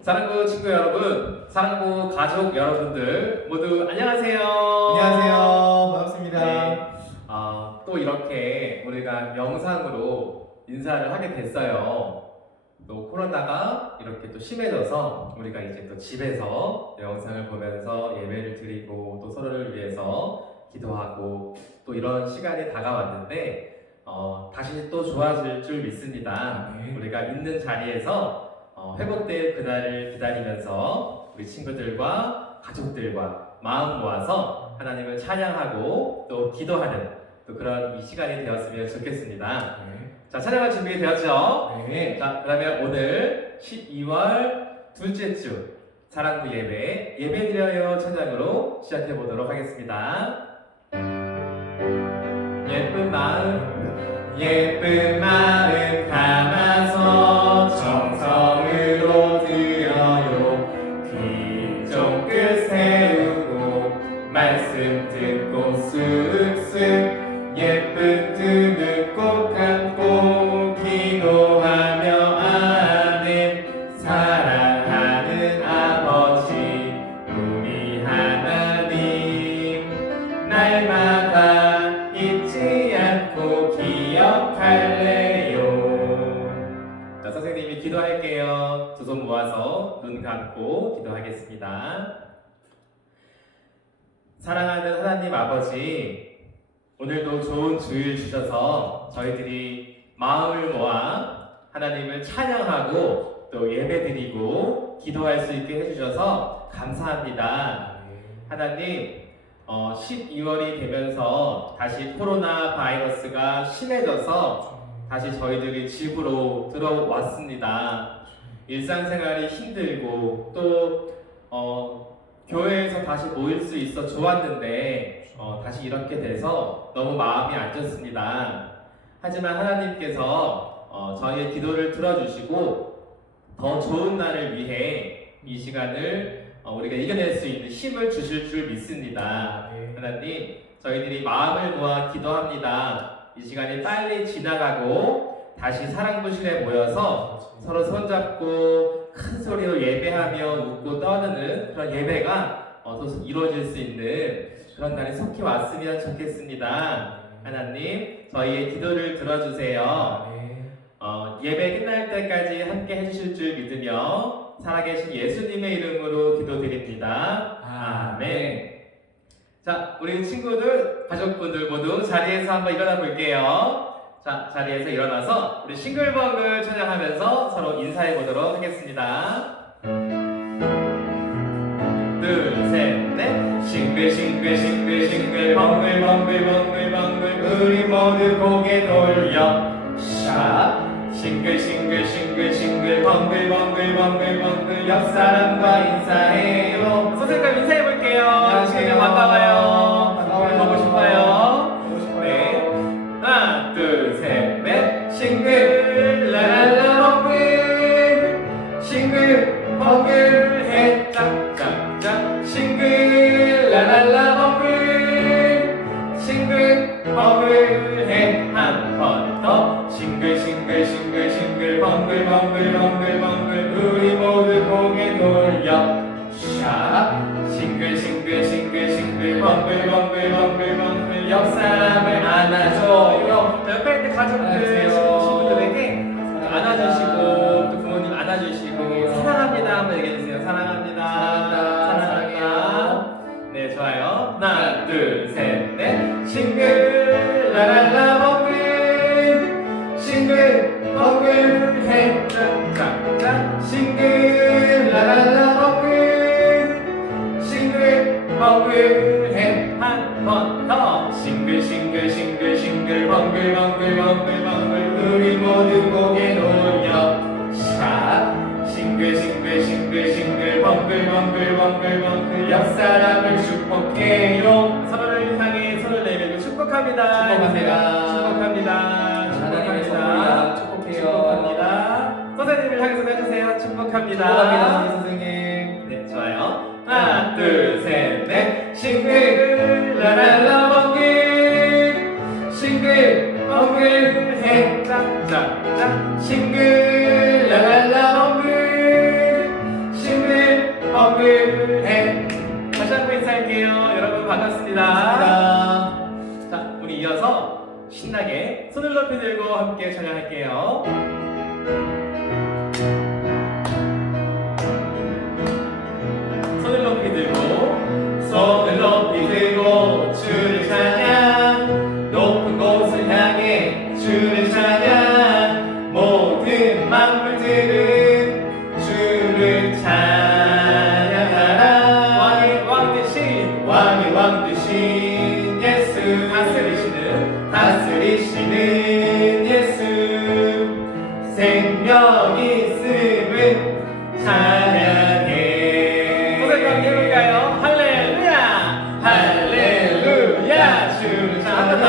사랑구 친구 여러분, 사랑구 가족 여러분들 모두 안녕하세요. 안녕하세요. 반갑습니다. 네, 또 이렇게 우리가 영상으로 인사를 하게 됐어요. 또 코로나가 이렇게 또 심해져서 우리가 이제 또 집에서 영상을 보면서 예배를 드리고 또 서로를 위해서 기도하고 또 이런 시간이 다가왔는데 다시 또 좋아질 줄 믿습니다. 네. 우리가 있는 자리에서 회복될 그날을 기다리면서 우리 친구들과 가족들과 마음 모아서 하나님을 찬양하고 또 기도하는 또 그런 이 시간이 되었으면 좋겠습니다. 네. 자, 찬양할 준비 되었죠? 네. 자, 그러면 오늘 12월 둘째 주 사랑구 예배드려요 찬양으로 시작해 보도록 하겠습니다. 예쁜 마음 담아서 정성으로 드려요. 귀 쫑긋 세우고 말씀 듣고 쓱쓱 예쁜 두 눈 꼭 감고 기도하며 아멘. 사랑하는 아버지 우리 하나님 날마다 잊지 않고 기억할래요. 자, 선생님이 기도할게요. 두 손 모아서 눈 감고 기도하겠습니다. 사랑하는 하나님 아버지, 오늘도 좋은 주일 주셔서 저희들이 마음을 모아 하나님을 찬양하고 또 예배드리고 기도할 수 있게 해주셔서 감사합니다. 하나님, 12월이 되면서 다시 코로나 바이러스가 심해져서 다시 저희들이 집으로 들어왔습니다. 일상생활이 힘들고 또 교회에서 다시 모일 수 있어 좋았는데 다시 이렇게 돼서 너무 마음이 안 좋습니다. 하지만 하나님께서 저희의 기도를 들어주시고 더 좋은 날을 위해 이 시간을 우리가 이겨낼 수 있는 힘을 주실 줄 믿습니다. 하나님, 저희들이 마음을 모아 기도합니다. 이 시간이 빨리 지나가고 다시 사랑부실에 모여서 서로 손잡고 큰 소리로 예배하며 웃고 떠드는 그런 예배가 또 이루어질 수 있는 그런 날이 속히 왔으면 좋겠습니다. 하나님, 저희의 기도를 들어주세요. 예배 끝날 때까지 함께 해주실 줄 믿으며 살아계신 예수님의 이름으로 기도드립니다. 아멘. 자, 우리 친구들, 가족분들 모두 자리에서 한번 일어나 볼게요. 자, 자리에서 일어나서 우리 싱글벙글 찬양하면서 서로 인사해 보도록 하겠습니다. 둘, 셋, 넷. 싱글 벙글 우리 모두 고개 돌려 샤. 싱글 벙글 옆 사람과 인사해요. 선생님과 인사해 볼게요. 안녕하세요. 반가워요. 보고 싶어요. 네. 하나, 둘, 셋, 넷. 싱글 라랄라 벙글 해 짝짝짝. 싱글 라랄라 벙글 해 한 번 더. 싱글 벙글 우리 모두 고개 돌려 샤. 싱글 벙글 옆 사람을 안아줘요. 옆에 있는 가족들 친구들에게 안아주시고 또 부모님 안아주시고 사랑합니다 한번 얘기해주세요. 사랑합니다. 네, 좋아요. 하나, 둘, 셋, 넷. 싱글 라랄라 벙글 해 짝짝짝. 싱글 라랄라 벙글 해 한 번 더. 싱글 벙글 우리 모두 고개 돌려 샤. 싱글 벙글 옆 사람을 축복해요. 서로를 향해 손을 내밀고 축복합니다. 축복합니다. 축복합니다. 선생님을 향해서 해주세요. 축복합니다. 선생님. 네, 좋아요. 하나, 둘, 셋, 넷. 싱글 라랄라 벙글 해 짝짝짝. 싱글 라랄라 들고 함께 찬양할게요. 손을 높이 들고 주를 찬양, 높은 곳을 향해 주를 찬양, 모든 만물들은 주를 찬양하라. 왕의 왕 되신 예수, 다스리시는 예수, 생명 있음을 찬양해. 선생님 함께 해볼까요? 할렐루야, 할렐루야, 주를 찬양.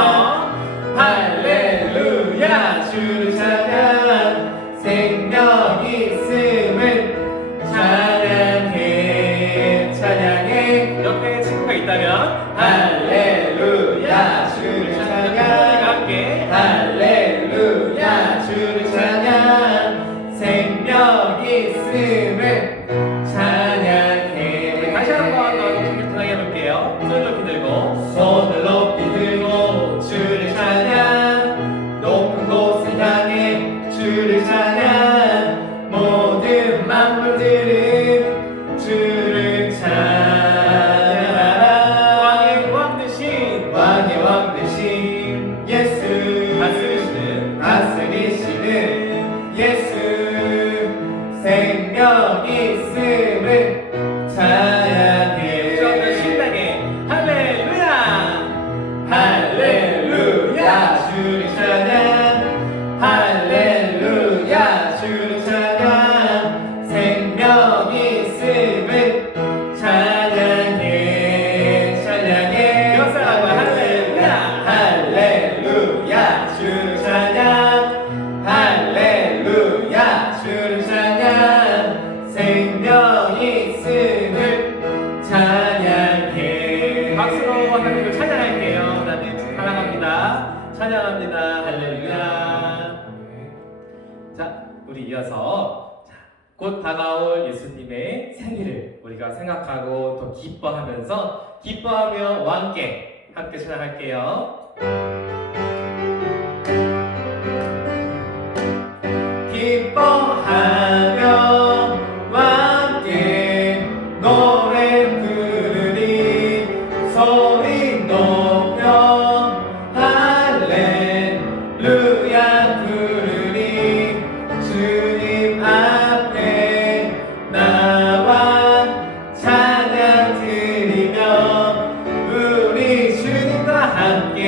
할렐루야, 주를 찬양, 생명 있음을 찬양해. 옆에 친구가 있다면 할렐루야, 주를 찬양. 함께 할렐루야, 주를 찬양, 생명 있음을 찬양해. 다시 한번 더 찬양해볼게요. 손을 높이 들고 주를 찬양, 높은 곳을 향해 주를 찬양, 모든 만물들은 주를 찬양하라. 왕의 왕 되신 예수, 다스리시는 예수, 생명 있음을 찬양해. 신나게 할렐루야, 할렐루야, 주를 찬양. 할렐루야, 주를 찬양, 생명 있음을 찬양해. 옆사람과 할렐루야, 할렐루야, 주를 찬양. 할렐루야, 주를 찬양, 생명 있음을 찬양해. 박수로 하나님을 찬양할게요. 하나님 사랑합니다. 찬양합니다. 할렐루야. 자, 우리 이어서 곧 다가올 예수님의 생일을 우리가 생각하고 더 기뻐하며 왕께 함께 찬양할게요. 기뻐하며 왕께 노래 부르리, 소리 높여 할렐루야 부르리, 주님 앞에 나와 찬양 드리며 우리 주님과 함께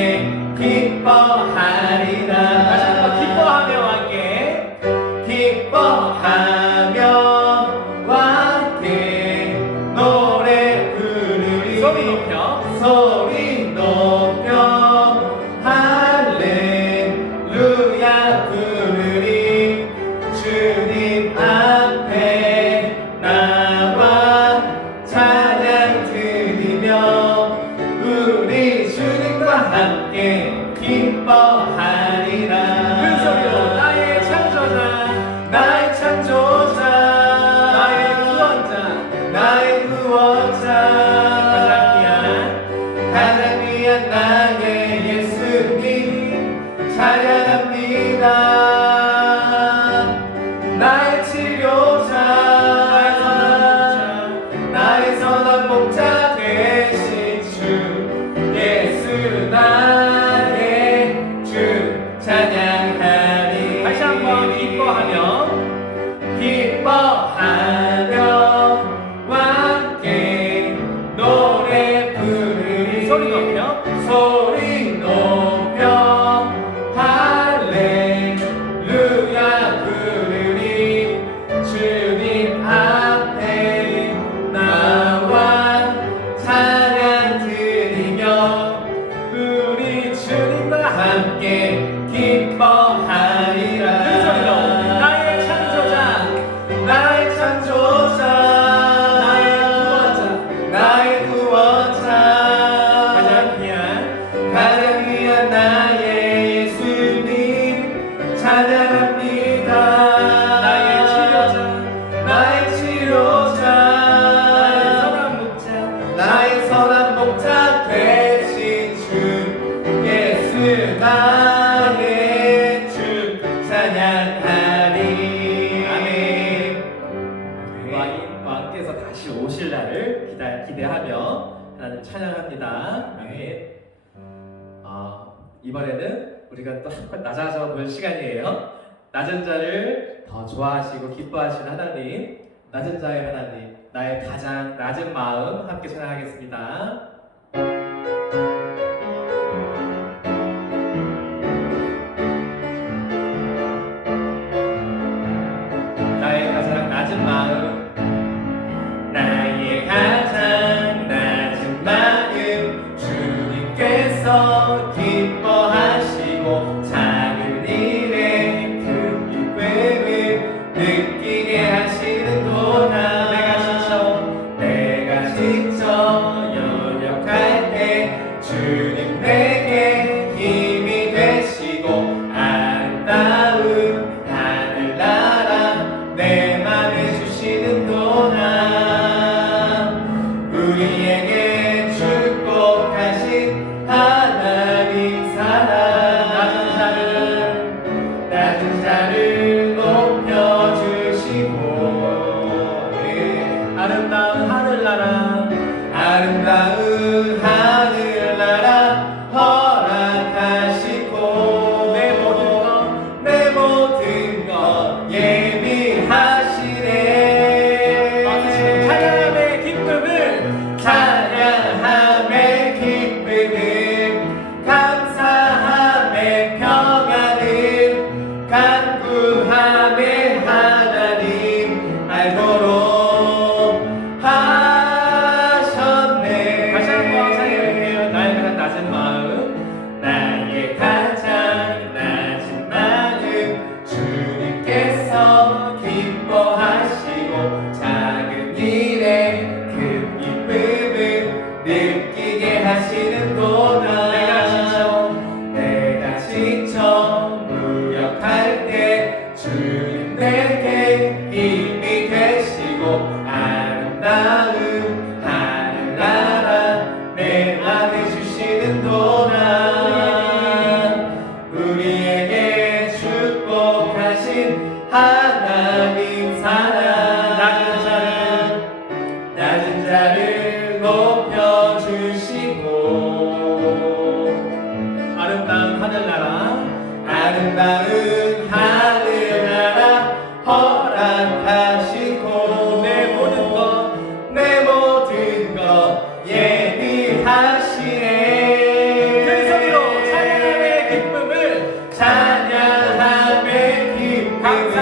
하나님 찬양합니다. 아멘. 이번에는 우리가 또 한번 낮아져 볼 시간이에요. 낮은 자를 더 좋아하시고 기뻐하시는 하나님, 낮은 자의 하나님, 나의 가장 낮은 마음 함께 찬양하겠습니다. 나의 가장 낮은 마음, 나의 가장 낮은 마음, 주님께서 기뻐하시고 작은 일에 큰 기쁨을 느끼게 하시는도다. 내가 지쳐 연약할 때 주님 내게 힘이 되시고 아름다운 하늘나라 내 맘에 주시는도다. 우리에게 축복하신 하나님 사랑, 낮은 자를 높여주시고 아름다운 하늘나라, 아름다운 하늘나라 허락하시고 내 모든 것 예비하시네. 찬양함의 기쁨을, 찬양함의 기쁨을, 감사함의 평안을, 간구함의 하나님 알도록 하셨네. 다시 한번 찬양할게요. 나의 가장 낮은 마음, 나의 가장 낮은 마음, 주님께서 기뻐하시고 작은 일에 큰 기쁨을 느끼게 하시는도다. 내가 지쳐 무력할 때 주님 내게 힘이 되시고 아름다운 하늘나라 내 맘에 주시는도다. 우리에게 축복하신 하나님 사랑, 낮은 자를 높여주시고 아름다운 하늘나라, 아름다운 하늘나라 허락하시고 내 모든 것 예비하시네. 큰 소리로 찬양함의 기쁨을, 찬양함의 기쁨을,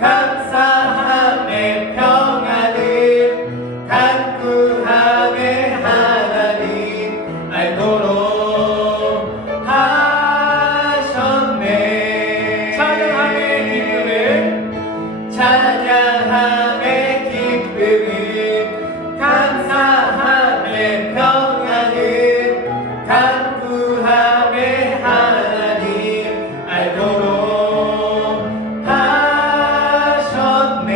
감사함의 평안을, 간구함의 하나님 알도록 하셨네. 찬양함의 기쁨을, 찬양함의 기쁨을, 감사함의 평안을, 간구함의 하나님 알도록 하셨네.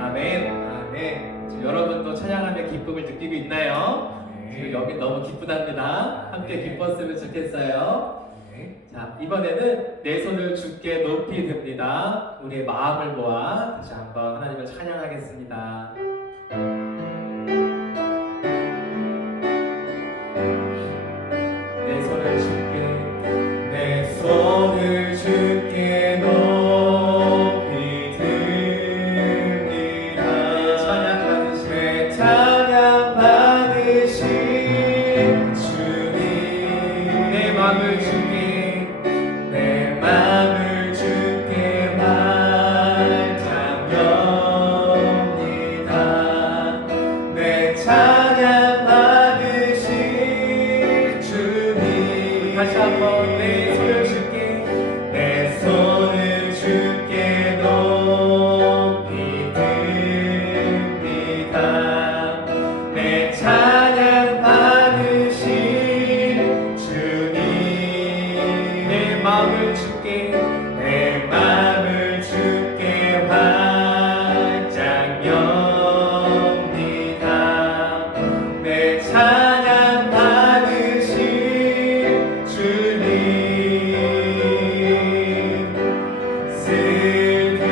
아멘. 아멘. 지금 여러분도 찬양함의 기쁨을 느끼고 있나요? 지금 여기 너무 기쁘답니다. 함께 기뻤으면 좋겠어요. 자, 이번에는 내 손을 주께 높이 듭니다. 우리의 마음을 모아 다시 한번 하나님을 찬양하겠습니다. 내 손을 주께, 내 손을 주께 높이 듭니다. 내 찬양 받으신 주님, 내 맘을 주께, 내 맘을 주께 활짝 엽니다. 내 찬양 받으신 주님, 다시 한번 내 손을 주께, 내 손을 주께 높이 듭니다. 내 찬양 받으신 주님, 내 마음을 주께, 내 마음을 주께 활짝 엽니다. 내 찬양 받으신 주님, 슬픔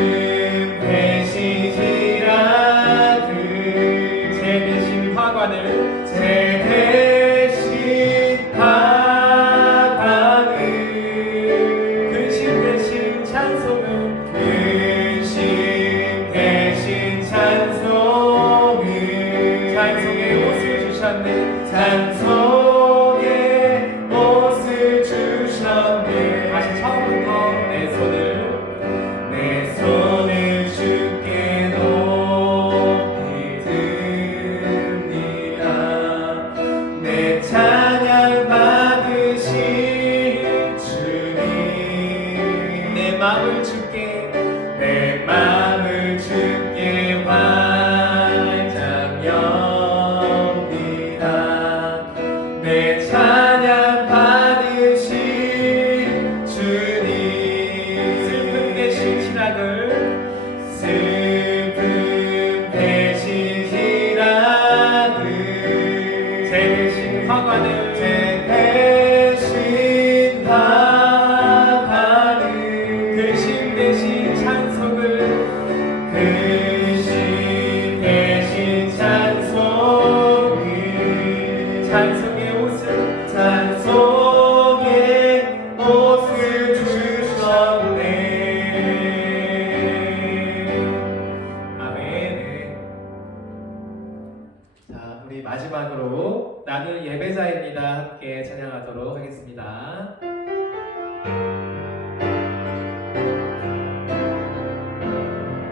마지막으로 나는 예배자입니다. 함께 찬양하도록 하겠습니다.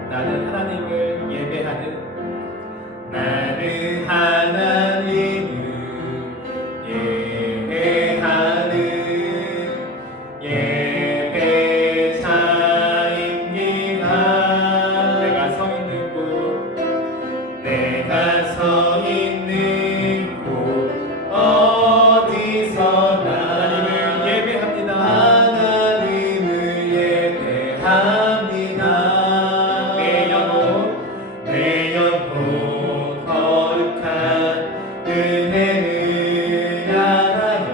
나는 하나님을 예배하는 나는 하나님을 예배하는 예배자입니다. 내가 서 있는 곳 내가 서 있는 곳 어디서나 하나님을 예배합니다. 하나님을 예배합니다. 내 영혼 거룩한 은혜를 향하여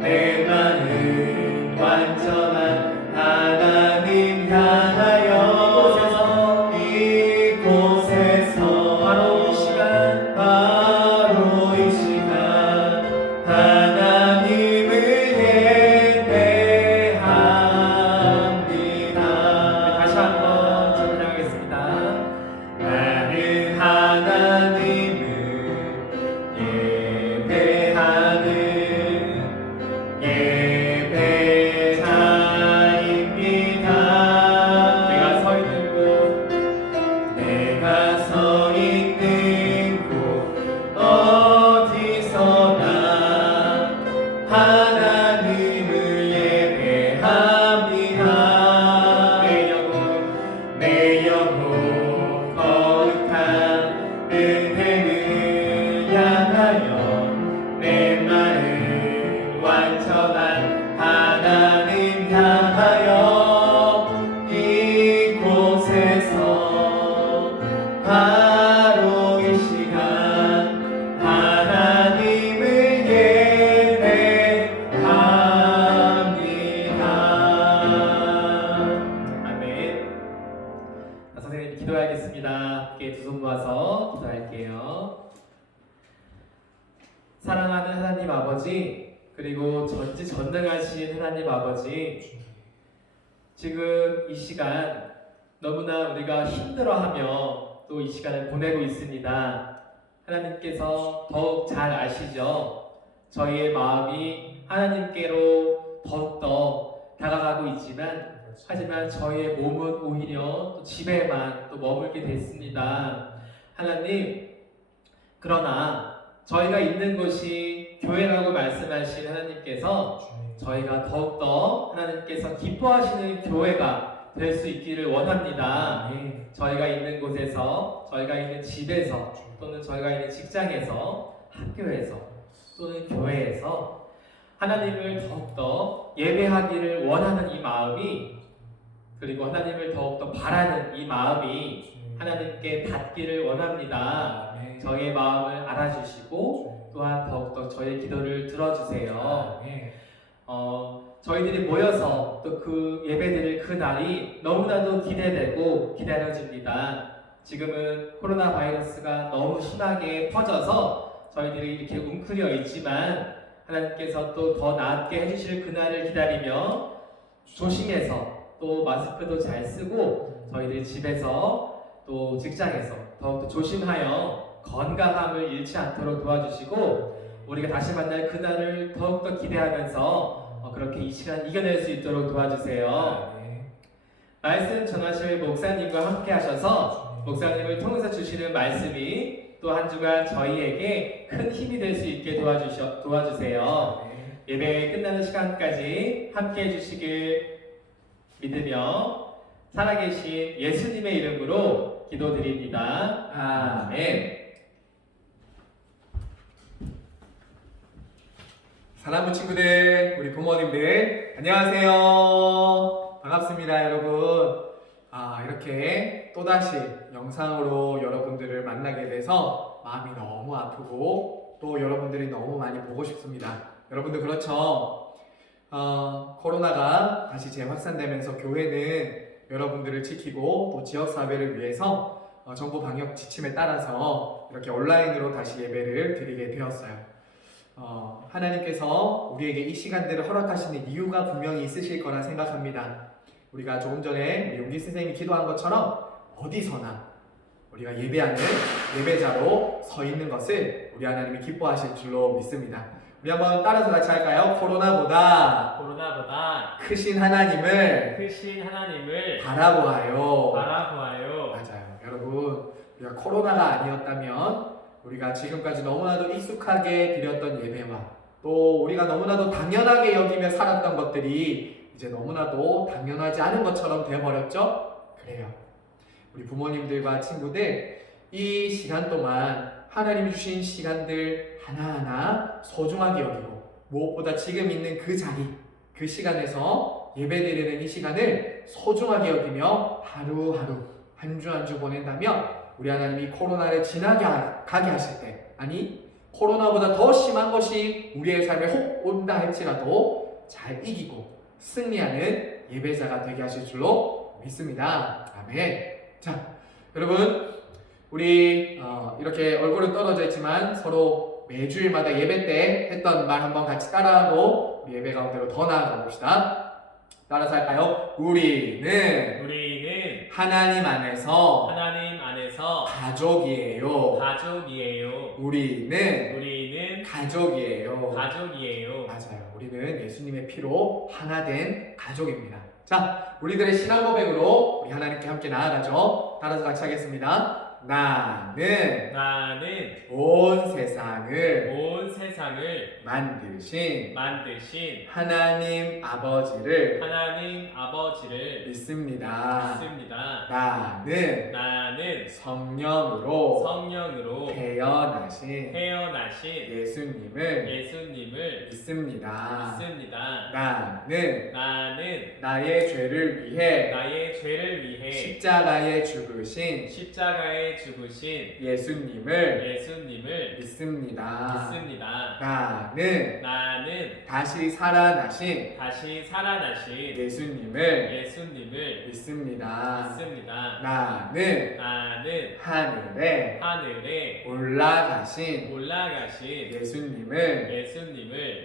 내 마음 완전한 하나님 향하여 이곳에서 바로 이 시간 하나님을 예배합니다. 다시 한번 찬양하겠습니다. 나는 하나님을 예배하는 예배자입니다. 내가 서 있는 곳 어디서나 하나님을 예배합니다. 내 영혼 거룩한 은혜를 향하여 내 마음 완전한 하나님 향하여 이곳에서 바로 이 시간 하나님을 예배합니다. 아멘. 선생님 기도하겠습니다. 함께 두 손 모아서 기도할게요. 사랑하는 하나님 아버지, 그리고 전지전능하신 하나님 아버지, 지금 이 시간 너무나 우리가 힘들어하며 또 이 시간을 보내고 있습니다. 하나님께서 더욱 잘 아시죠? 저희의 마음이 하나님께로 더욱더 다가가고 있지만 하지만 저희의 몸은 오히려 또 집에만 또 머물게 됐습니다. 하나님, 그러나 저희가 있는 곳이 교회라고 말씀하신 하나님께서 저희가 더욱더 하나님께서 기뻐하시는 교회가 될 수 있기를 원합니다. 저희가 있는 곳에서, 저희가 있는 집에서, 또는 저희가 있는 직장에서, 학교에서, 또는 교회에서 하나님을 더욱더 예배하기를 원하는 이 마음이, 그리고 하나님을 더욱더 바라는 이 마음이 하나님께 닿기를 원합니다. 저희의 마음을 알아주시고 또한 더욱더 저희의 기도를 들어주세요. 저희들이 모여서 또 그 예배드릴 그 날이 너무나도 기대되고 기다려집니다. 지금은 코로나 바이러스가 너무 심하게 퍼져서 저희들이 이렇게 웅크려 있지만 하나님께서 또 더 낫게 해주실 그날을 기다리며 조심해서 또 마스크도 잘 쓰고 저희들 집에서 또 직장에서 더욱더 조심하여 건강함을 잃지 않도록 도와주시고 우리가 다시 만날 그날을 더욱더 기대하면서 그렇게 이 시간 이겨낼 수 있도록 도와주세요. 말씀 전하실 목사님과 함께 하셔서 목사님을 통해서 주시는 말씀이 또 한 주간 저희에게 큰 힘이 될 수 있게 도와주세요. 예배 끝나는 시간까지 함께 해주시길 믿으며 살아계신 예수님의 이름으로 기도드립니다. 아멘. 사랑하는 친구들, 우리 부모님들 안녕하세요. 반갑습니다, 여러분. 이렇게 또다시 영상으로 여러분들을 만나게 돼서 마음이 너무 아프고 또 여러분들이 너무 많이 보고 싶습니다. 여러분들 그렇죠? 코로나가 다시 재확산되면서 교회는 여러분들을 지키고 또 지역사회를 위해서 정부 방역 지침에 따라서 이렇게 온라인으로 다시 예배를 드리게 되었어요. 하나님께서 우리에게 이 시간들을 허락하시는 이유가 분명히 있으실 거라 생각합니다. 우리가 조금 전에 우리 용기 선생님이 기도한 것처럼 어디서나 우리가 예배하는 예배자로 서 있는 것을 우리 하나님이 기뻐하실 줄로 믿습니다. 우리 한번 따라서 같이 할까요? 코로나보다 크신 하나님을 바라보아요. 맞아요. 여러분, 우리가 코로나가 아니었다면 우리가 지금까지 너무나도 익숙하게 드렸던 예배와 또 우리가 너무나도 당연하게 여기며 살았던 것들이 이제 너무나도 당연하지 않은 것처럼 되어버렸죠? 그래요. 우리 부모님들과 친구들 이 시간 동안 하나님이 주신 시간들 하나하나 소중하게 여기고 무엇보다 지금 있는 그 자리, 그 시간에서 예배드리는 이 시간을 소중하게 여기며 하루하루 한 주 한 주 보낸다면 우리 하나님이 코로나를 지나게 가게 하실 때, 아니 코로나보다 더 심한 것이 우리의 삶에 혹 온다 할지라도 잘 이기고 승리하는 예배자가 되게 하실 줄로 믿습니다. 아멘. 자, 여러분, 우리 이렇게 얼굴은 떨어져 있지만 서로 매주일마다 예배 때 했던 말 한번 같이 따라하고 우리 예배 가운데로 더 나아가 봅시다. 따라서 할까요? 우리는 하나님 안에서 가족이에요. 우리는 가족이에요. 맞아요. 우리는 예수님의 피로 하나 된 가족입니다. 자, 우리들의 신앙 고백으로 우리 하나님께 함께 나아가죠. 따라서 같이 하겠습니다. 나는 온 세상을 만드신 하나님 아버지를 믿습니다. 나는 성령으로 태어나신 예수님을 믿습니다. 나는 나의 죄를 위해 십자가에 죽으신 예수님을 믿습니다. 나는 다시 살아나신 예수님을 믿습니다. 나는 하늘에 올라가신 예수님을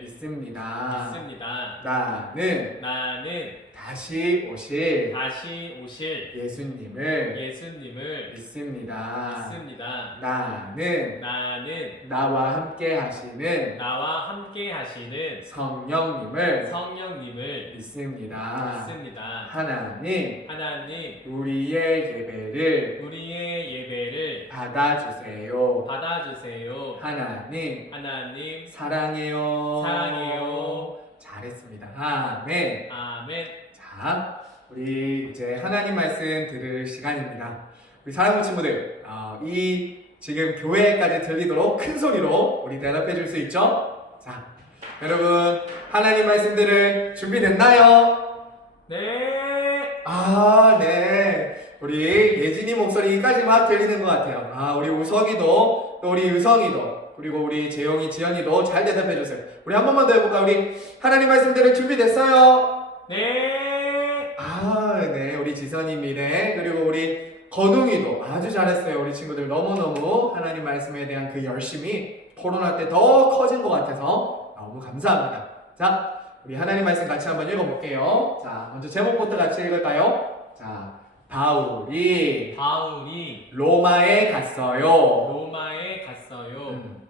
믿습니다. 나는 다시 오실 예수님을 믿습니다. 나는 나와 함께 하시는 성령님을 믿습니다. 하나님, 우리의 예배를 받아주세요. 하나님, 사랑해요. 잘했습니다. 아멘. 자, 우리 이제 하나님 말씀 들을 시간입니다. 우리 사랑하는 친구들, 이 지금 교회까지 들리도록 큰 소리로 우리 대답해 줄 수 있죠? 자, 여러분 하나님 말씀들을 준비됐나요? 네. 네. 우리 예진이 목소리까지 막 들리는 것 같아요. 우리 우석이도 또 우리 유성이도 그리고 우리 재영이, 지연이도 잘 대답해 주세요. 우리 한 번만 더 해볼까요? 우리 하나님 말씀들을 준비됐어요? 네. 네. 우리 지선이미네. 그리고 우리 건웅이도 아주 잘했어요. 우리 친구들 너무너무 하나님 말씀에 대한 그 열심이 코로나 때 더 커진 것 같아서 너무 감사합니다. 자, 우리 하나님 말씀 같이 한번 읽어볼게요. 자, 먼저 제목부터 같이 읽을까요? 자, 바울이 로마에 갔어요.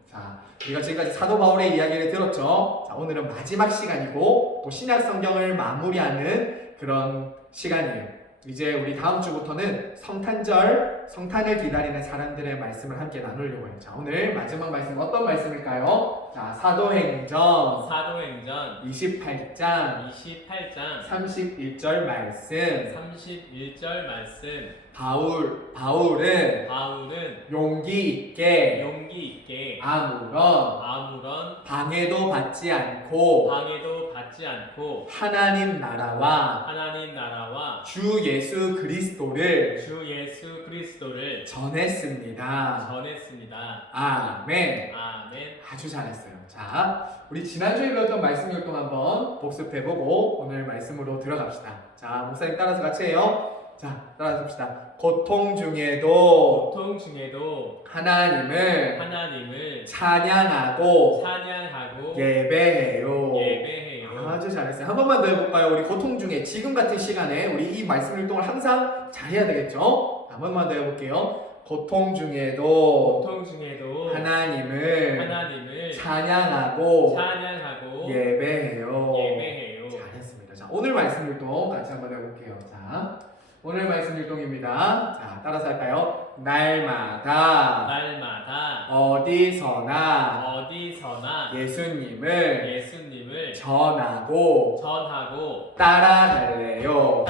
자, 우리가 지금까지 사도 바울의 이야기를 들었죠. 자, 오늘은 마지막 시간이고 또 신약 성경을 마무리하는 그런 시간이에요. 이제 우리 다음 주부터는 성탄을 기다리는 사람들의 말씀을 함께 나누려고 해요. 자, 오늘 마지막 말씀 어떤 말씀일까요? 자, 사도행전 28장 31절 말씀. 바울은 용기 있게 아무런 방해도 받지 않고 하나님 나라와 주 예수 그리스도를 전했습니다. 아멘. 아주 잘했어요. 자, 우리 지난주에 배웠던 말씀 율동 한번 복습해보고 오늘 말씀으로 들어갑시다. 자, 목사님 따라서 같이 해요. 자, 따라서 봅시다. 고통 중에도 하나님을 찬양하고 예배해요. 아주 잘했어요. 한 번만 더 해볼까요? 우리 고통 중에 지금 같은 시간에 우리 이 말씀 율동을 항상 잘해야 되겠죠? 한 번만 더 해볼게요. 고통 중에도 고통 중에도 하나님을 찬양하고 예배해요. 잘했습니다. 자, 오늘 말씀 율동 같이 한번 해볼게요. 자, 오늘 말씀 율동입니다. 자, 따라서 할까요? 날마다 어디서나 예수님을 전하고 따라갈래요.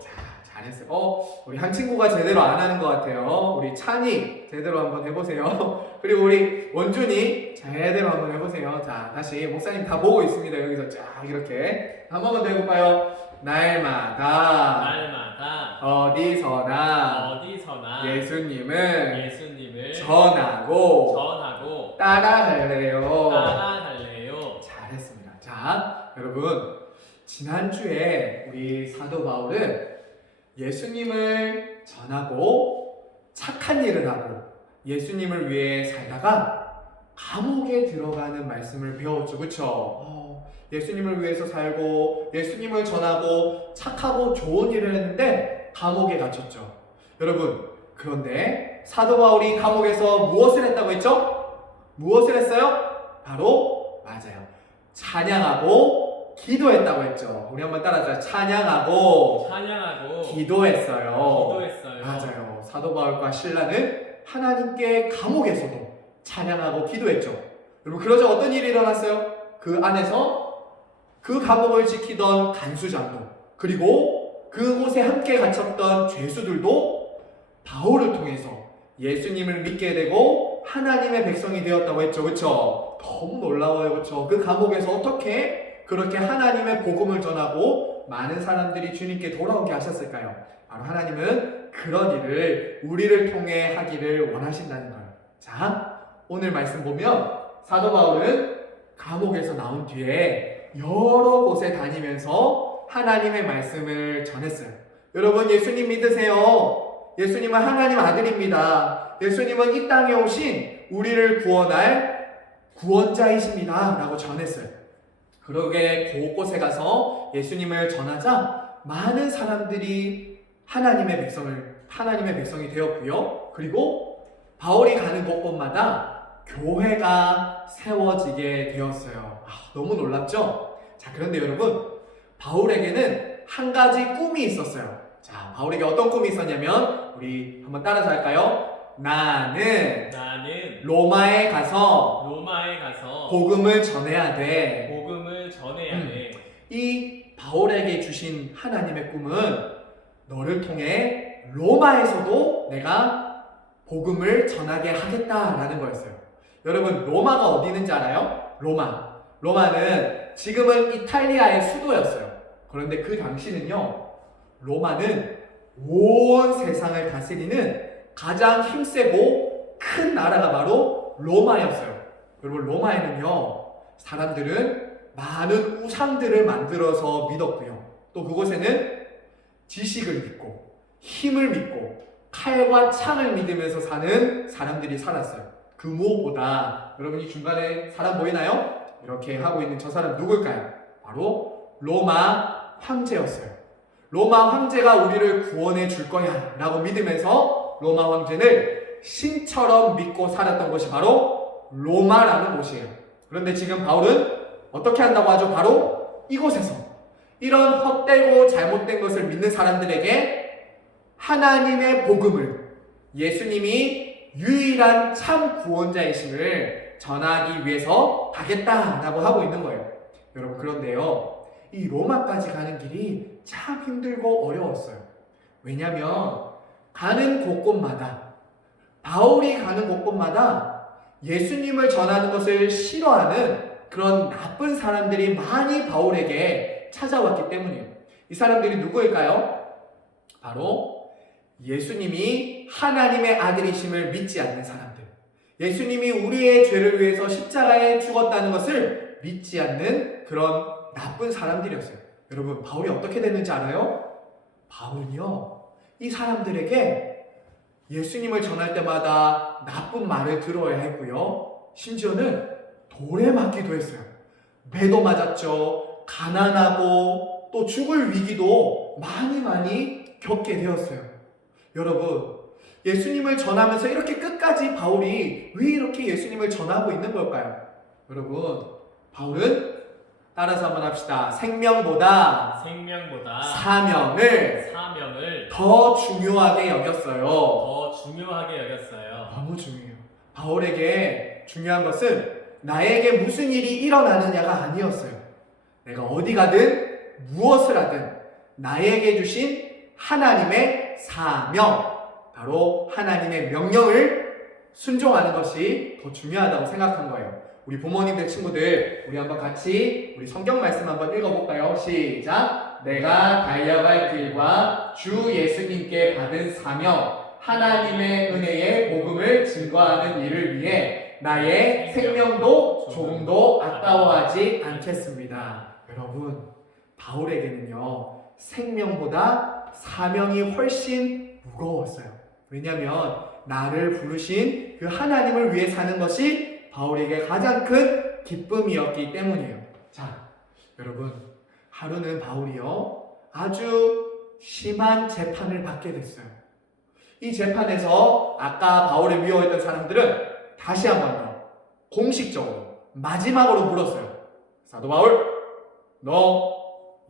자, 잘했어요. 우리 한 친구가 제대로 안 하는 것 같아요. 우리 찬이 제대로 한번 해보세요. 그리고 우리 원준이 제대로 한번 해보세요. 자, 다시 목사님 다 보고 있습니다. 여기서 쫙 이렇게 한 번만 더 해볼까요? 날마다 어디서나 예수님을 전하고 따라갈래요. 잘했습니다. 자, 여러분 지난주에 우리 사도 바울은 예수님을 전하고 착한 일을 하고 예수님을 위해 살다가 감옥에 들어가는 말씀을 배웠죠. 그쵸? 예수님을 위해서 살고 예수님을 전하고 착하고 좋은 일을 했는데 감옥에 갇혔죠. 여러분, 그런데 사도 바울이 감옥에서 무엇을 했다고 했죠? 무엇을 했어요? 바로 맞아요. 찬양하고 기도했다고 했죠. 우리 한번 따라서 찬양하고 기도했어요. 맞아요. 사도 바울과 신라는 하나님께 감옥에서도 찬양하고 기도했죠. 여러분, 그러자 어떤 일이 일어났어요? 그 안에서 그 감옥을 지키던 간수장도 그리고 그곳에 함께 갇혔던 죄수들도 바울을 통해서 예수님을 믿게 되고 하나님의 백성이 되었다고 했죠. 그렇죠? 너무 놀라워요. 그렇죠? 그 감옥에서 어떻게 그렇게 하나님의 복음을 전하고 많은 사람들이 주님께 돌아오게 하셨을까요? 바로 하나님은 그런 일을 우리를 통해 하기를 원하신다는 거예요. 자, 오늘 말씀 보면 사도 바울은 감옥에서 나온 뒤에 여러 곳에 다니면서 하나님의 말씀을 전했어요. 여러분, 예수님 믿으세요. 예수님은 하나님 아들입니다. 예수님은 이 땅에 오신 우리를 구원할 구원자이십니다 라고 전했어요. 그러게 곳곳에 가서 예수님을 전하자 많은 사람들이 하나님의 백성이 되었고요. 그리고 바울이 가는 곳곳마다 교회가 세워지게 되었어요. 너무 놀랍죠? 자, 그런데 여러분, 바울에게는 한 가지 꿈이 있었어요. 자, 바울에게 어떤 꿈이 있었냐면 우리 한번 따라서 할까요? 나는 로마에 가서 복음을 전해야 돼. 이 바울에게 주신 하나님의 꿈은 너를 통해 로마에서도 내가 복음을 전하게 하겠다라는 거였어요. 여러분, 로마가 어디 있는지 알아요? 로마는 지금은 이탈리아의 수도였어요. 그런데 그 당시는요, 로마는 온 세상을 다스리는 가장 힘세고 큰 나라가 바로 로마였어요. 여러분, 로마에는요, 사람들은 많은 우상들을 만들어서 믿었고요. 또 그곳에는 지식을 믿고 힘을 믿고 칼과 창을 믿으면서 사는 사람들이 살았어요. 그 무엇보다 여러분이 중간에 사람 보이나요? 이렇게 하고 있는 저 사람 누굴까요? 바로 로마 황제였어요. 로마 황제가 우리를 구원해 줄 거야 라고 믿으면서 로마 황제를 신처럼 믿고 살았던 것이 바로 로마라는 곳이에요. 그런데 지금 바울은 어떻게 한다고 하죠? 바로 이곳에서 이런 헛되고 잘못된 것을 믿는 사람들에게 하나님의 복음을, 예수님이 유일한 참 구원자이심을 전하기 위해서 가겠다라고 하고 있는 거예요. 여러분, 그런데요, 이 로마까지 가는 길이 참 힘들고 어려웠어요. 왜냐하면 가는 곳곳마다, 바울이 가는 곳곳마다 예수님을 전하는 것을 싫어하는 그런 나쁜 사람들이 많이 바울에게 찾아왔기 때문이에요. 이 사람들이 누구일까요? 바로 예수님이 하나님의 아들이심을 믿지 않는 사람들, 예수님이 우리의 죄를 위해서 십자가에 죽었다는 것을 믿지 않는 그런 나쁜 사람들이었어요. 여러분, 바울이 어떻게 됐는지 알아요? 바울은요, 이 사람들에게 예수님을 전할 때마다 나쁜 말을 들어야 했고요, 심지어는 돌에 맞기도 했어요. 매도 맞았죠. 가난하고 또 죽을 위기도 많이 겪게 되었어요. 여러분, 예수님을 전하면서 이렇게 끝까지 바울이 왜 이렇게 예수님을 전하고 있는 걸까요? 여러분, 바울은 따라서 한번 합시다. 생명보다 사명을 더 중요하게 여겼어요. 더 중요하게 여겼어요. 너무 중요해요. 바울에게 중요한 것은 나에게 무슨 일이 일어나느냐가 아니었어요. 내가 어디 가든 무엇을 하든 나에게 주신 하나님의 사명, 바로 하나님의 명령을 순종하는 것이 더 중요하다고 생각한 거예요. 우리 부모님들, 친구들, 우리 한번 같이 우리 성경 말씀 한번 읽어볼까요? 시작! 내가 달려갈 길과 주 예수님께 받은 사명, 하나님의 은혜의 복음을 증거하는 일을 위해 나의 생명도 조금도 아까워하지 않겠습니다. 여러분, 바울에게는요, 생명보다 사명이 훨씬 무거웠어요. 왜냐하면 나를 부르신 그 하나님을 위해 사는 것이 바울에게 가장 큰 기쁨이었기 때문이에요. 자, 여러분, 하루는 바울이요, 아주 심한 재판을 받게 됐어요. 이 재판에서 아까 바울을 미워했던 사람들은 다시 한 번 더 공식적으로 마지막으로 물었어요. 사도 바울, 너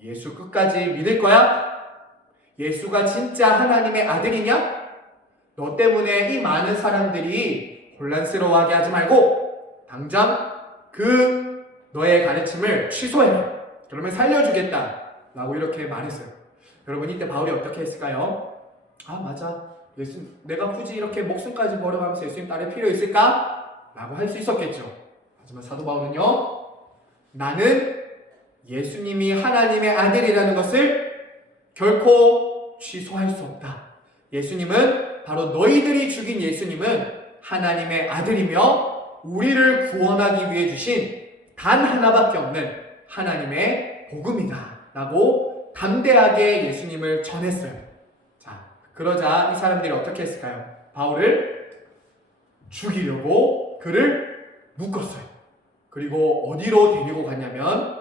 예수 끝까지 믿을 거야? 예수가 진짜 하나님의 아들이냐? 너 때문에 이 많은 사람들이 혼란스러워하게 하지 말고 당장 그 너의 가르침을 취소해라. 그러면 살려주겠다 라고 이렇게 말했어요. 여러분, 이때 바울이 어떻게 했을까요? 아, 맞아, 내가 굳이 이렇게 목숨까지 버려가면서 예수님 따를 필요 있을까? 라고 할 수 있었겠죠. 하지만 사도 바울은요, 나는 예수님이 하나님의 아들이라는 것을 결코 취소할 수 없다. 예수님은, 바로 너희들이 죽인 예수님은 하나님의 아들이며 우리를 구원하기 위해 주신 단 하나밖에 없는 하나님의 복음이다 라고 담대하게 예수님을 전했어요. 자, 그러자 이 사람들이 어떻게 했을까요? 바울을 죽이려고 그를 묶었어요. 그리고 어디로 데리고 갔냐면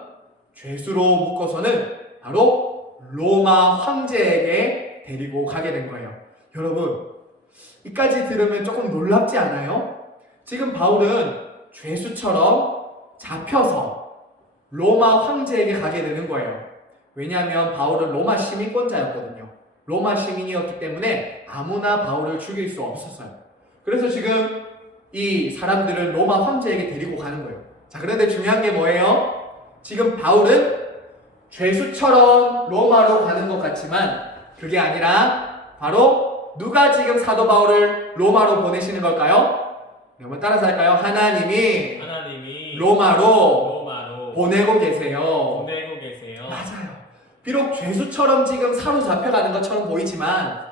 죄수로 묶어서는 바로 로마 황제에게 데리고 가게 된 거예요. 여러분, 이까지 들으면 조금 놀랍지 않아요? 지금 바울은 죄수처럼 잡혀서 로마 황제에게 가게 되는 거예요. 왜냐하면 바울은 로마 시민권자였거든요. 로마 시민이었기 때문에 아무나 바울을 죽일 수 없었어요. 그래서 지금 이 사람들은 로마 황제에게 데리고 가는 거예요. 자, 그런데 중요한 게 뭐예요? 지금 바울은 죄수처럼 로마로 가는 것 같지만 그게 아니라 바로 누가 지금 사도 바울을 로마로 보내시는 걸까요? 여러분, 따라서 할까요? 하나님이 로마로 보내고 계세요. 맞아요. 비록 죄수처럼 지금 사로잡혀가는 것처럼 보이지만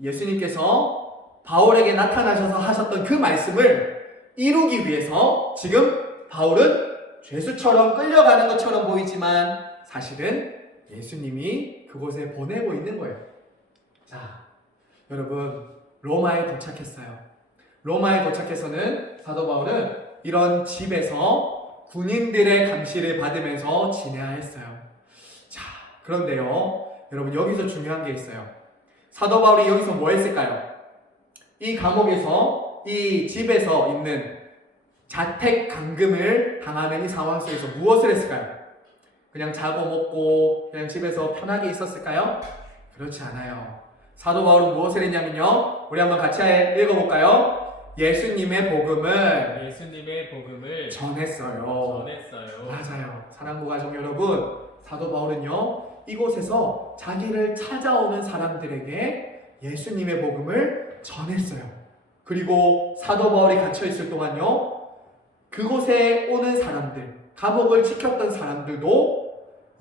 예수님께서 바울에게 나타나셔서 하셨던 그 말씀을 이루기 위해서 지금 바울은 죄수처럼 끌려가는 것처럼 보이지만 사실은 예수님이 그곳에 보내고 있는 거예요. 자, 여러분, 로마에 도착했어요. 로마에 도착해서는 사도 바울은 이런 집에서 군인들의 감시를 받으면서 지내야 했어요. 자, 그런데요, 여러분, 여기서 중요한 게 있어요. 사도 바울이 여기서 뭐 했을까요? 이 감옥에서, 이 집에서 있는 자택 감금을 당하는 이 상황 속에서 무엇을 했을까요? 그냥 자고 먹고 그냥 집에서 편하게 있었을까요? 그렇지 않아요. 사도 바울은 무엇을 했냐면요, 우리 한번 같이 읽어볼까요? 예수님의 복음을 전했어요. 맞아요. 사랑부 가족 여러분, 사도 바울은요, 이곳에서 자기를 찾아오는 사람들에게 예수님의 복음을 전했어요. 그리고 사도 바울이 갇혀있을 동안요, 그곳에 오는 사람들, 감옥을 지켰던 사람들도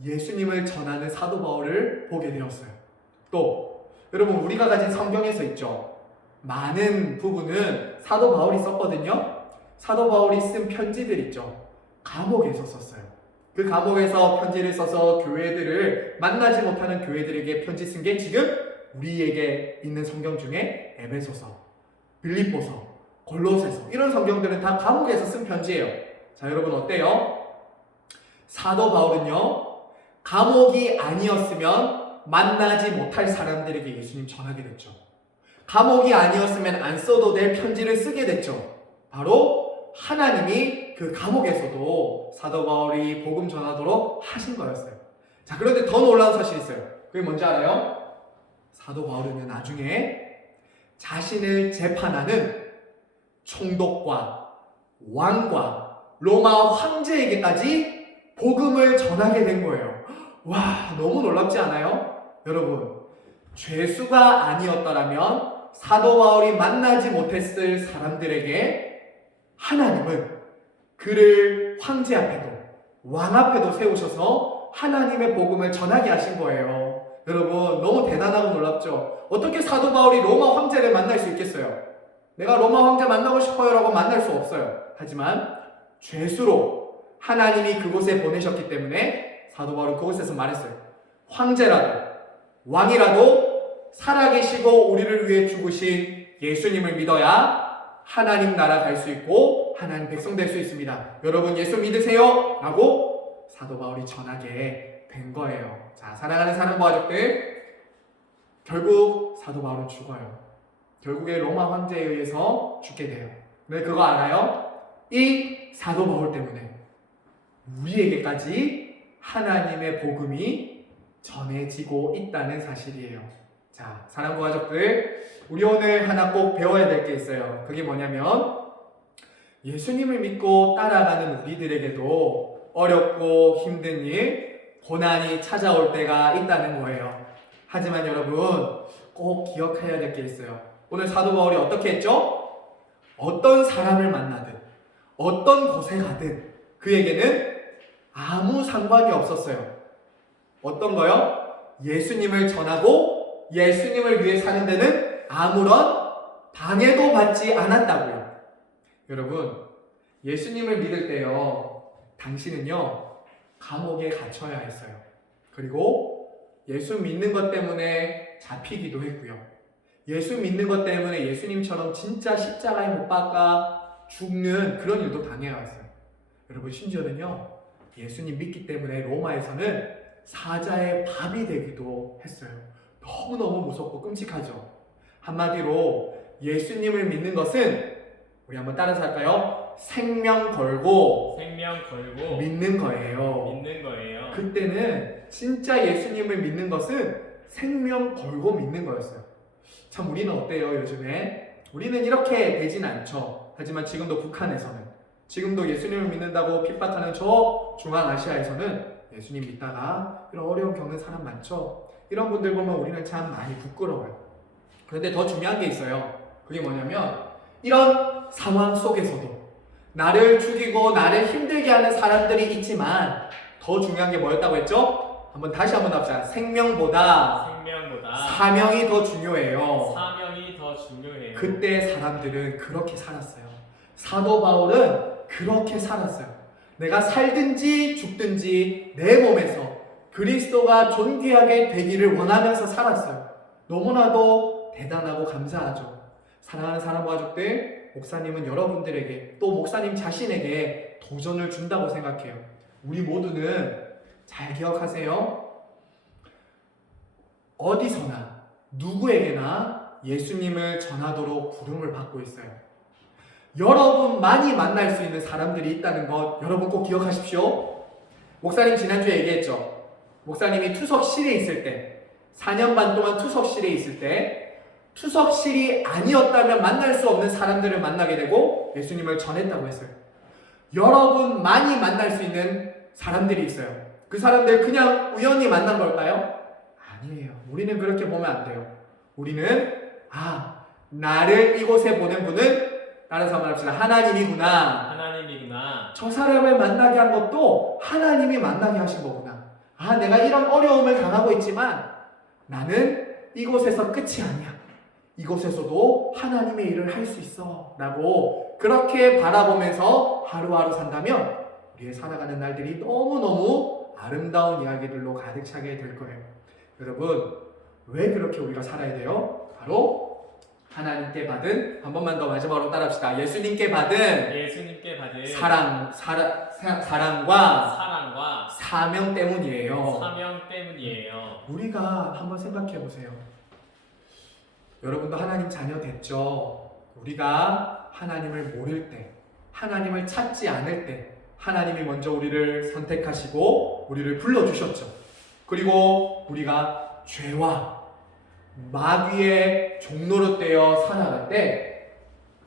예수님을 전하는 사도 바울을 보게 되었어요. 또 여러분, 우리가 가진 성경에서 있죠, 많은 부분은 사도 바울이 썼거든요. 사도 바울이 쓴 편지들 있죠, 감옥에서 썼어요. 그 감옥에서 편지를 써서 교회들을, 만나지 못하는 교회들에게 편지 쓴 게 지금 우리에게 있는 성경 중에 에베소서, 빌립보서, 골로새서, 이런 성경들은 다 감옥에서 쓴 편지예요. 자, 여러분, 어때요? 사도 바울은요, 감옥이 아니었으면 만나지 못할 사람들에게 예수님 전하게 됐죠. 감옥이 아니었으면 안 써도 될 편지를 쓰게 됐죠. 바로 하나님이 그 감옥에서도 사도 바울이 복음 전하도록 하신 거였어요. 자, 그런데 더 놀라운 사실이 있어요. 그게 뭔지 알아요? 사도 바울은 나중에 자신을 재판하는 총독과 왕과 로마 황제에게까지 복음을 전하게 된 거예요. 와, 너무 놀랍지 않아요? 여러분, 죄수가 아니었더라면 사도 바울이 만나지 못했을 사람들에게 하나님은 그를 황제 앞에도 왕 앞에도 세우셔서 하나님의 복음을 전하게 하신 거예요. 여러분, 너무 대단하고 놀랍죠? 어떻게 사도 바울이 로마 황제를 만날 수 있겠어요? 내가 로마 황제 만나고 싶어요 라고 만날 수 없어요. 하지만 죄수로 하나님이 그곳에 보내셨기 때문에 사도 바울은 그곳에서 말했어요. 황제라도 왕이라도 살아계시고 우리를 위해 죽으신 예수님을 믿어야 하나님 나라 갈 수 있고 하나님 백성 될 수 있습니다. 여러분 예수 믿으세요? 라고 사도 바울이 전하게 된 거예요. 자, 사랑하는 사랑과 가족들, 결국 사도 바울은 죽어요. 결국에 로마 황제에 의해서 죽게 돼요. 근데 그거 알아요? 이 사도 바울 때문에 우리에게까지 하나님의 복음이 전해지고 있다는 사실이에요. 자, 사랑과 가족들, 우리 오늘 하나 꼭 배워야 될 게 있어요. 그게 뭐냐면 예수님을 믿고 따라가는 우리들에게도 어렵고 힘든 일, 고난이 찾아올 때가 있다는 거예요. 하지만 여러분 꼭 기억해야 될 게 있어요. 오늘 사도 바울이 어떻게 했죠? 어떤 사람을 만나든 어떤 곳에 가든 그에게는 아무 상관이 없었어요. 어떤 거요? 예수님을 전하고 예수님을 위해 사는 데는 아무런 방해도 받지 않았다고요. 여러분, 예수님을 믿을 때요, 당신은요 감옥에 갇혀야 했어요. 그리고 예수 믿는 것 때문에 잡히기도 했고요. 예수 믿는 것 때문에 예수님처럼 진짜 십자가에 못 박아 죽는 그런 일도 당해야 했어요. 여러분, 심지어는요 예수님 믿기 때문에 로마에서는 사자의 밥이 되기도 했어요. 너무너무 무섭고 끔찍하죠. 한마디로 예수님을 믿는 것은, 우리 한번 따라서 할까요? 생명 걸고 믿는 거예요. 그때는 진짜 예수님을 믿는 것은 생명 걸고 믿는 거였어요. 참, 우리는 어때요? 요즘에 우리는 이렇게 되진 않죠. 하지만 지금도 북한에서는, 지금도 예수님을 믿는다고 핍박하는 저 중앙아시아에서는 예수님 믿다가 이런 어려움 겪는 사람 많죠. 이런 분들 보면 우리는 참 많이 부끄러워요. 그런데 더 중요한 게 있어요. 그게 뭐냐면 이런 상황 속에서도 나를 죽이고 나를 힘들게 하는 사람들이 있지만 더 중요한 게 뭐였다고 했죠? 다시 한번 합시다. 생명보다 사명이 더 중요해요. 그때 사람들은 그렇게 살았어요. 사도 바울은 그렇게 살았어요. 내가 살든지 죽든지 내 몸에서 그리스도가 존귀하게 되기를 원하면서 살았어요. 너무나도 대단하고 감사하죠. 사랑하는 사람과 가족들, 목사님은 여러분들에게, 또 목사님 자신에게 도전을 준다고 생각해요. 우리 모두는 잘 기억하세요. 어디서나 누구에게나 예수님을 전하도록 부름을 받고 있어요. 여러분만이 만날 수 있는 사람들이 있다는 것 여러분 꼭 기억하십시오. 목사님 지난주에 얘기했죠. 목사님이 투석실에 있을 때, 4년 반 동안 투석실에 있을 때 투석실이 아니었다면 만날 수 없는 사람들을 만나게 되고 예수님을 전했다고 했어요. 여러분만이 만날 수 있는 사람들이 있어요. 그 사람들 그냥 우연히 만난 걸까요? 아니에요. 우리는 그렇게 보면 안 돼요. 우리는 나를 이곳에 보낸 분은, 따라서 말합시다, 하나님이구나. 저 사람을 만나게 한 것도 하나님이 만나게 하신 거구나. 내가 이런 어려움을 당하고 있지만 나는 이곳에서 끝이 아니야. 이곳에서도 하나님의 일을 할 수 있어 라고 그렇게 바라보면서 하루하루 산다면 우리의 살아가는 날들이 너무너무 아름다운 이야기들로 가득 차게 될 거예요. 여러분, 왜 그렇게 우리가 살아야 돼요? 바로 하나님께 받은, 한 번만 더 마지막으로 따라합시다. 예수님께 받은 사랑과 사명 때문이에요. 우리가 한번 생각해 보세요. 여러분도 하나님 자녀 됐죠? 우리가 하나님을 모를 때, 하나님을 찾지 않을 때 하나님이 먼저 우리를 선택하시고 우리를 불러주셨죠. 그리고 우리가 죄와 마귀의 종로로 되어 살아갈 때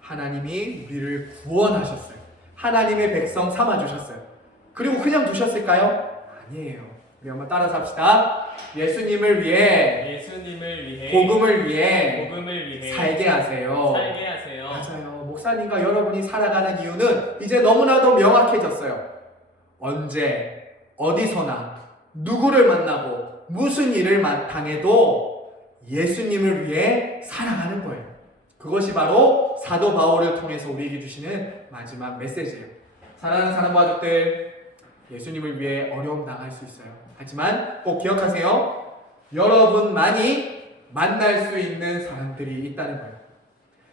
하나님이 우리를 구원하셨어요. 하나님의 백성 삼아주셨어요. 그리고 그냥 두셨을까요? 아니에요. 우리 한번 따라서 합시다. 예수님을 위해 복음을 위해 살게 하세요. 살게 하세요. 맞아요. 목사님과 여러분이 살아가는 이유는 이제 너무나도 명확해졌어요. 언제 어디서나 누구를 만나고 무슨 일을 당해도 예수님을 위해 살아가는 거예요. 그것이 바로 사도 바울을 통해서 우리에게 주시는 마지막 메시지예요. 사랑하는 사랑과 가족들, 예수님을 위해 어려움 당할 수 있어요. 하지만 꼭 기억하세요. 여러분만이 만날 수 있는 사람들이 있다는 거예요.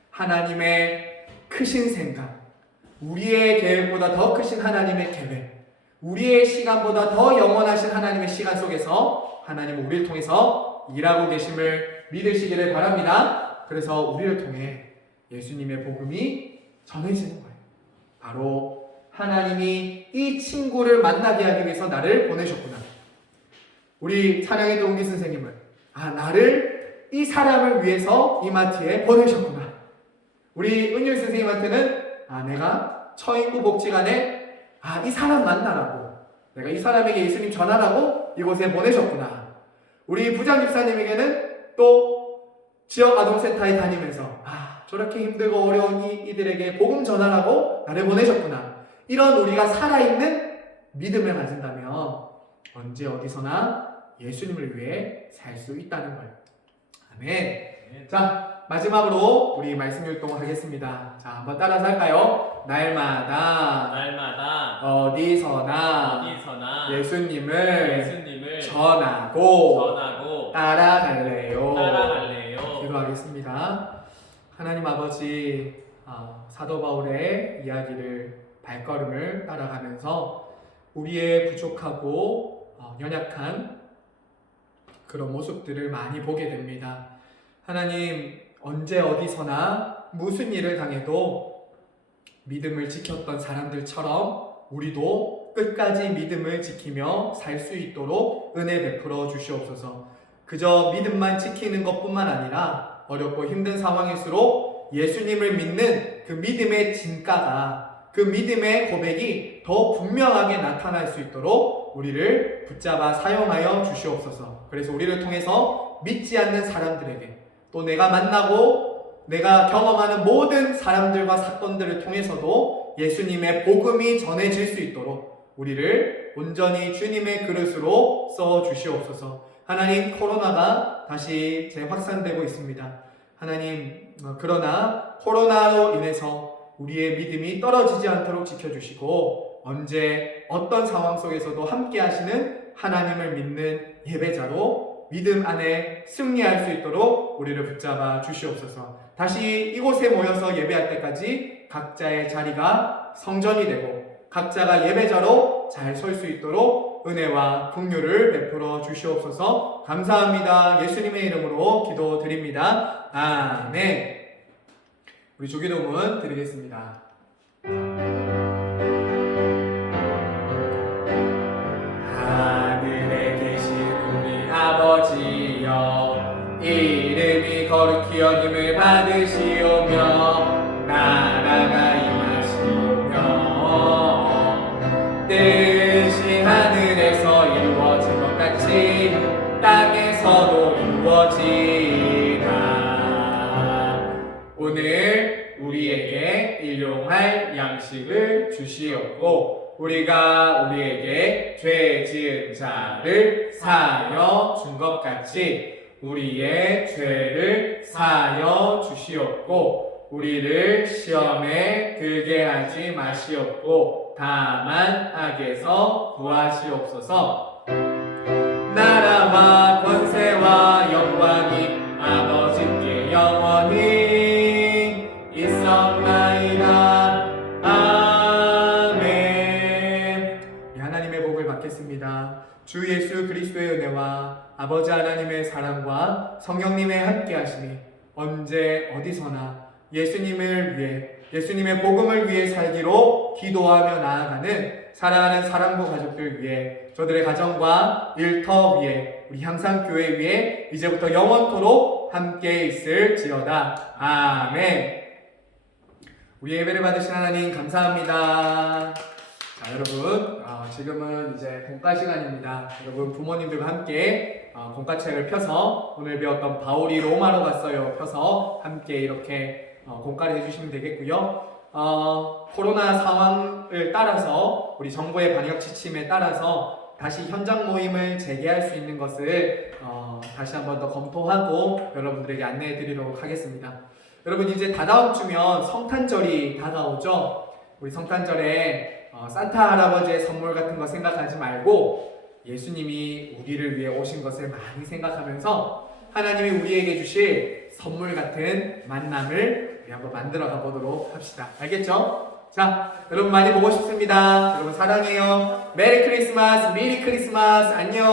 하나님의 크신 생각, 우리의 계획보다 더 크신 하나님의 계획, 우리의 시간보다 더 영원하신 하나님의 시간 속에서 하나님은 우리를 통해서 일하고 계심을 믿으시기를 바랍니다. 그래서 우리를 통해 예수님의 복음이 전해지는 거예요. 바로 하나님이 이 친구를 만나게 하기 위해서 나를 보내셨구나. 우리 찬양의 동기 선생님은 나를 이 사람을 위해서 이마트에 보내셨구나. 우리 은율 선생님한테는 내가 처인구 복지관에 이 사람 만나라고, 내가 이 사람에게 예수님 전하라고 이곳에 보내셨구나. 우리 부장 집사님에게는 또 지역 아동센터에 다니면서 저렇게 힘들고 어려운 이들에게 복음 전하라고 나를 보내셨구나. 이런 우리가 살아있는 믿음을 가진다면 언제 어디서나 예수님을 위해 살 수 있다는 거예요. 아멘. 자, 마지막으로 우리 말씀 율동을 하겠습니다. 자, 한번 따라서 할까요? 날마다 어디서나 예수님을 전하고 따라갈래요. 기도하겠습니다. 하나님 아버지, 사도 바울의 이야기를 발걸음을 따라가면서 우리의 부족하고 연약한 그런 모습들을 많이 보게 됩니다. 하나님, 언제 어디서나 무슨 일을 당해도 믿음을 지켰던 사람들처럼 우리도 끝까지 믿음을 지키며 살 수 있도록 은혜 베풀어 주시옵소서. 그저 믿음만 지키는 것뿐만 아니라 어렵고 힘든 상황일수록 예수님을 믿는 그 믿음의 진가가, 그 믿음의 고백이 더 분명하게 나타날 수 있도록 우리를 붙잡아 사용하여 주시옵소서. 그래서 우리를 통해서 믿지 않는 사람들에게, 또 내가 만나고 내가 경험하는 모든 사람들과 사건들을 통해서도 예수님의 복음이 전해질 수 있도록 우리를 온전히 주님의 그릇으로 써 주시옵소서. 하나님, 코로나가 다시 재확산되고 있습니다. 하나님, 그러나 코로나로 인해서 우리의 믿음이 떨어지지 않도록 지켜주시고 언제 어떤 상황 속에서도 함께 하시는 하나님을 믿는 예배자로 믿음 안에 승리할 수 있도록 우리를 붙잡아 주시옵소서. 다시 이곳에 모여서 예배할 때까지 각자의 자리가 성전이 되고 각자가 예배자로 잘 설 수 있도록 은혜와 긍휼을 베풀어 주시옵소서. 감사합니다. 예수님의 이름으로 기도드립니다. 아멘. 우리 주기도문 드리겠습니다. 하늘에 계신 우리 아버지여, 이름이 거룩히 여김을 받으시오며 나라가 임하시오며 뜻이 하늘에서 이루어진 것 같이 땅에서도 이루어지라. 오늘 우리에게 일용할 양식을 주시옵고 우리가 우리에게 죄 지은 자를 사하여 준 것 같이 우리의 죄를 사하여 주시옵고 우리를 시험에 들게 하지 마시옵고 다만 악에서 구하시옵소서. 나라와 권세와 영광이 아버지께 영원히 있었나이다. 아멘. 하나님의 복을 받겠습니다. 주 예수 그리스도의 은혜와 아버지 하나님의 사랑과 성령님의 함께하심이 언제 어디서나 예수님을 위해 예수님의 복음을 위해 살기로 기도하며 나아가는 사랑하는 사랑부 가족들 위해 저들의 가정과 일터 위해 우리 향상교회 위해 이제부터 영원토록 함께 있을지어다. 아멘. 우리 예배를 받으신 하나님 감사합니다. 자 여러분 지금은 이제 공과 시간입니다. 여러분 부모님들과 함께 공과책을 펴서 오늘 배웠던 바울이 로마로 갔어요 펴서 함께 이렇게 공과를 해주시면 되겠고요. 코로나 상황을 따라서 우리 정부의 방역 지침에 따라서 다시 현장 모임을 재개할 수 있는 것을 다시 한번 더 검토하고 여러분들에게 안내해 드리도록 하겠습니다. 여러분 이제 다다음 주면 성탄절이 다가오죠. 우리 성탄절에 산타 할아버지의 선물 같은 거 생각하지 말고 예수님이 우리를 위해 오신 것을 많이 생각하면서 하나님이 우리에게 주실 선물 같은 만남을 우리 한번 만들어 가보도록 합시다. 알겠죠? 자, 여러분 많이 보고 싶습니다. 여러분 사랑해요. 메리 크리스마스, 미리 크리스마스, 안녕.